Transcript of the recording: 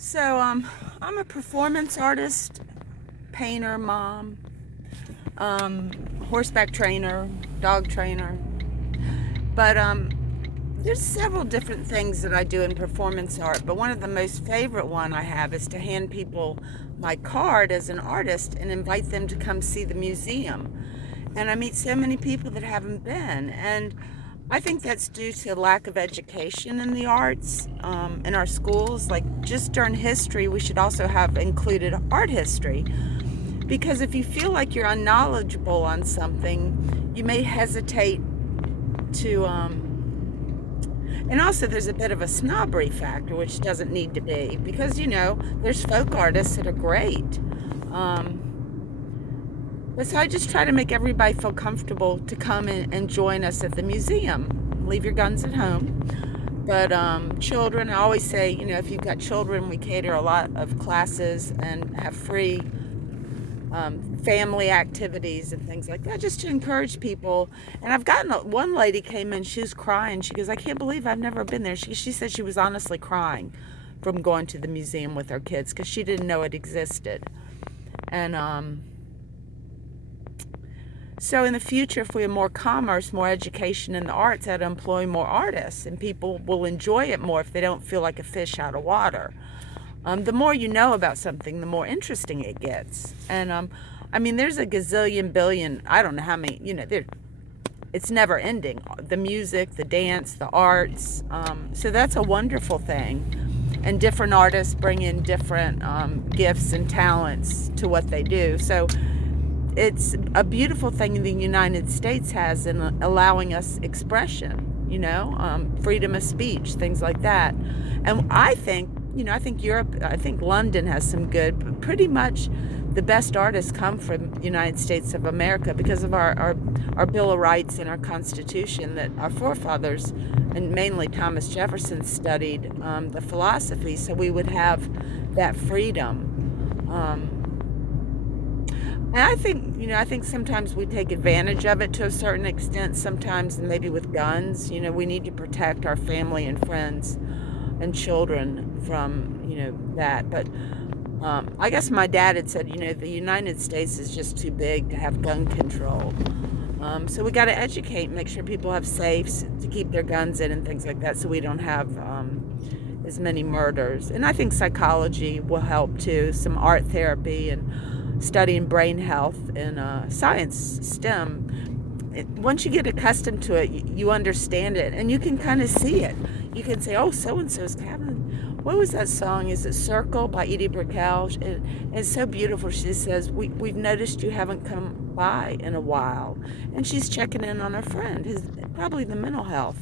I'm a performance artist, painter, mom, horseback trainer, dog trainer. But there's several different things that I do in performance art. But one of the most favorite one I have is to hand people my card as an artist and invite them to come see the museum. And I meet so many people that haven't been, and I think that's due to lack of education in the arts in our schools. Like just during history, we should also have included art history, because if you feel like you're unknowledgeable on something, you may hesitate to. And also, there's a bit of a snobbery factor, which doesn't need to be, because there's folk artists that are great. Um, but so I just try to make everybody feel comfortable to come and join us at the museum. Leave your guns at home. But children, I always say, if you've got children, we cater a lot of classes and have free family activities and things like that, just to encourage people. And I've gotten one lady came in, she was crying. She goes, "I can't believe I've never been there." She said she was honestly crying from going to the museum with her kids because she didn't know it existed. And so in the future, if we have more commerce, more education in the arts, that'll employ more artists, and people will enjoy it more if they don't feel like a fish out of water. The more you know about something, the more interesting it gets. And I mean, there's a gazillion billion, I don't know how many, it's never ending. The music, the dance, the arts. So that's a wonderful thing. And different artists bring in different gifts and talents to what they do. So it's a beautiful thing the United States has in allowing us expression, freedom of speech, things like that. And I think Europe, I think London has some good, but pretty much the best artists come from the United States of America because of our Bill of Rights and our Constitution that our forefathers, and mainly Thomas Jefferson, studied the philosophy, so we would have that freedom. And I think sometimes we take advantage of it to a certain extent, sometimes maybe with guns. We need to protect our family and friends and children from, that. But I guess my dad had said, the United States is just too big to have gun control. So we got to educate, make sure people have safes to keep their guns in and things like that, so we don't have as many murders. And I think psychology will help too, some art therapy and studying brain health and science, STEM. Once you get accustomed to it, you understand it, and you can kind of see it. You can say, "Oh, so and so's cabin. What was that song? Is it Circle by Edie Brickell?" And it's so beautiful. She says, "We've noticed you haven't come by in a while," and she's checking in on her friend, probably the mental health.